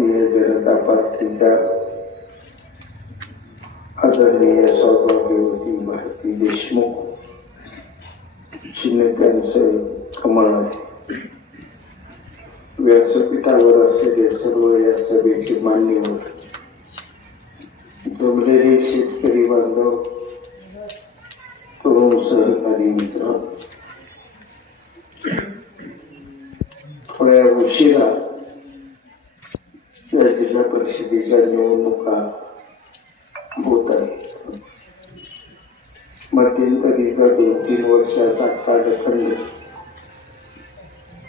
भारतीय जनता पार्टीच्या आदरणीय सौभाग्यवती भारती देशमुख चिन्ह त्यांचं कमळ आहे. व्यासपीठावर असलेले सर्व या सभेचे मान्यवर, जमलेले शेतकरी बांधव, तरुण सहकारी मित्र, थोड्या उशिरा या जिल्हा परिषदेच्या निवडणुका होत आहेत. मध्यंतरीचा 2-3 वर्षाचा कालखंड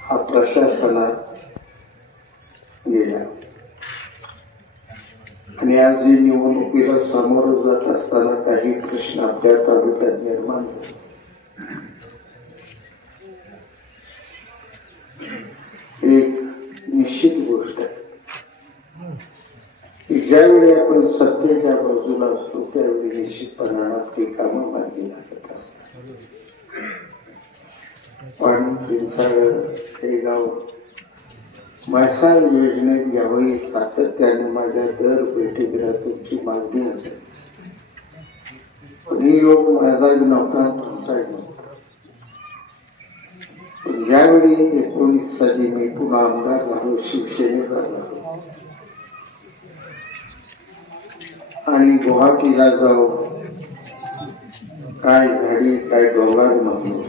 हा प्रशासनात गेला आणि आज ही निवडणुकीला सामोरं जात असताना काही प्रश्न आपल्या तालुक्यात निर्माण झाले. एक निश्चित गोष्ट आहे की ज्यावेळी आपण सत्तेच्या बाजूला असतो त्यावेळी निश्चितपणानं ते कामं मार्गी लागत असतात. पाणी चिंचाळ हे गाव म्हैसाळ योजनेत यावेळी सातत्याने माझ्या दर बैठकीला तुमची मागणी असेल, पण ही योग माझा नव्हता, तुमचाही नव्हता. पण ज्यावेळी 19 साली मी पुन्हा आमदार झालो, शिवसेनेचा झालो आणि गुवाहाटीला जाऊ काय झाडी काय डोंगर म्हणून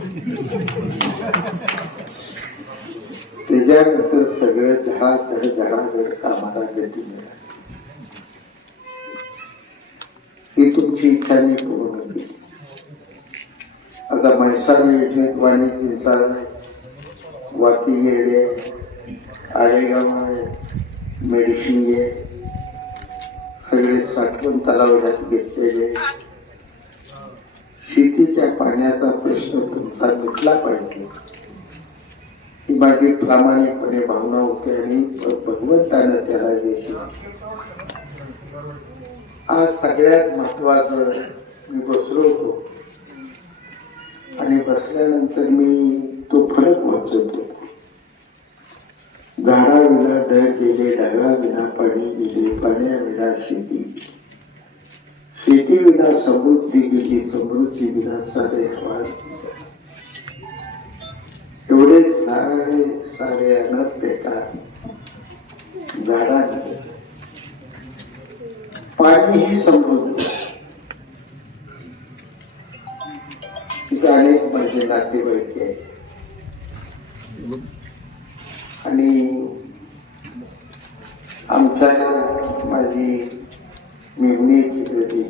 त्याच्यानंतर सगळं झडाझड कामाला गती मिळाली. ही तुमची इच्छा मी पूर्ण केली. आता म्हैसाळ योजनेत वाणी चिंचाळ, वाकी येडे, आळेगाव आहे, मेडिसिंगे सगळे साठवण तलावात घेतलेले. शेतीच्या पाण्याचा प्रश्न तुमचा मिटला पाहिजे ही माझी प्रामाणिकपणे भावना होती आणि भगवंतानं त्याला यश. आज सगळ्यात महत्वाचं, मी बसलो होतो आणि बसल्यानंतर मी तो फरक वाचत होतो. झाडाविना डर गेले, ढगाविना पाणी गेले, पाण्याविना शेती, शेती विना समृद्धी गेली, समृद्धी विना सारे वाढ. एवढे सारे अनर्थ बेकार झाडांना. पाणी ही समृद्धी. तिथे अनेक माझे नातेवाईक आहेत आणि आमच्या माझी मिळणी दिली,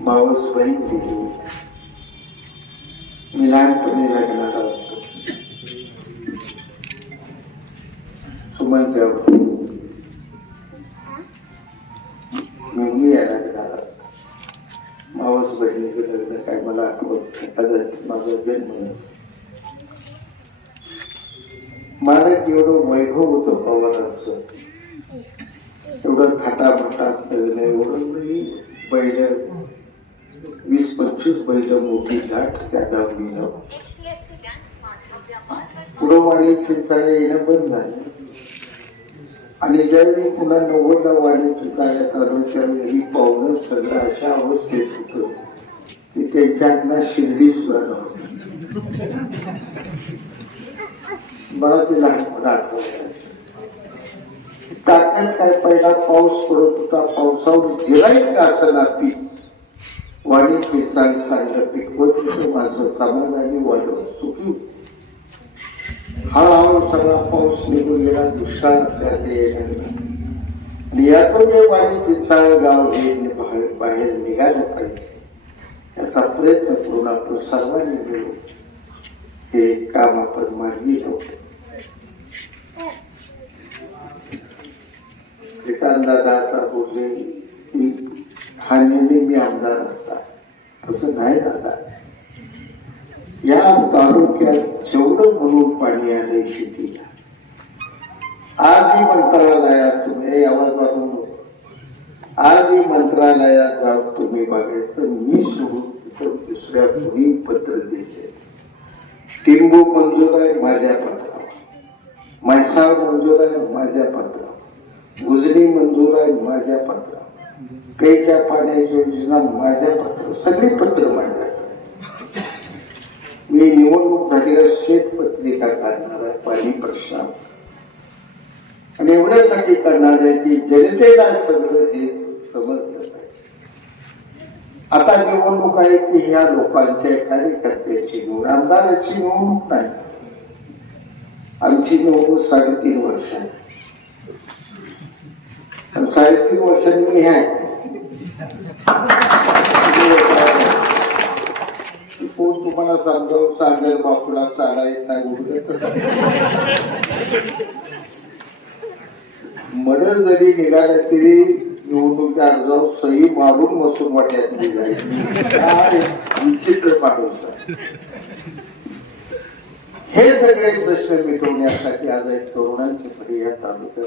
मावस बहीण दिली. मी लहानपणी लग्नाला होतो, सुमनच्या मिळणी या लग्नाला. मावस बहिणीचं लग्न काय मला आठवत, कदाचित माझा जन्म. मला एवढं वैभव होतं पवारांचं, एवढं थाटामाटात लग्न, एवढं बैल 20-25 बैल मोठी लाट त्या गावलीला. पुढं वाणी चिंचाळे येणं बंद झालं आणि ज्यावेळी पुन्हा 90ला वाणी चिंचाळ्यात आलो त्यावेळी ही पाहुणं सगळं अशा अवस्थेत होतं की त्यांच्याकडनं शिर्डी सुद्धा नव्हती. मला ते लहानपण आठवलं. ताकद काय, पहिला पाऊस पडत होता, पावसावर जिरायत का असं पीक वाणी चिंचाळी चांगलं पिकवत होतं. माझं समाजाने वाढवत चुकी. हळूहळू सगळा पाऊस निघून गेला, दुष्काळ आणि यातून हे वाणी चिंचाळ गाव हे बाहेर निघालं पाहिजे याचा प्रयत्न करून आपण सर्वांनी मिळून हे काम आपण मार्गी लावू. श्रीकांतदादा आता बोलले की हा निर्णय मी आमदार असता, तसं नाही दादा. या तालुक्यात जेवढं म्हणून पाणी आले शेतीला, आजही मंत्रालयात तुम्ही आवाज वाढवू नको, आजही मंत्रालयात जाऊन तुम्ही बघायचं. मी सोडून तिथं दुसऱ्या कुणी पत्र दिले. टिंबू मंजूर आहे माझ्या पत्रावर, म्हैसाळ मंजूर आहे माझ्या पत्रावर, गुजरी मंजूर आहे माझ्या पत्र, पेच्या पाण्याची योजना माझ्या पत्र, सगळी पत्र माझ्याकडे. मी निवडणूक झाल्यावर शेतपत्रिका काढणार आहे पाणी प्रश्न आणि एवढ्यासाठी करणार आहे की जनतेला सगळं हे समजलं पाहिजे. आता निवडणूक आहे की ह्या लोकांच्या कार्यकर्त्याची निवड, आमदाराची निवडणूक नाही. आमची निवडणूक 3.5 वर्ष आहे आणि 3.5 वर्षांनी मी आहे कोण तुम्हाला समजावून सांगेल बापूला चाला येत नाही उडत मडल जरी निघालं तरी निवडणुकीच्या अर्जावर सही मारून बसून वाट्यात निघाली. विचित्र माणूस. हे सगळे प्रश्न मिटवण्यासाठी आज एक तरुणांची फळी या तालुक्यात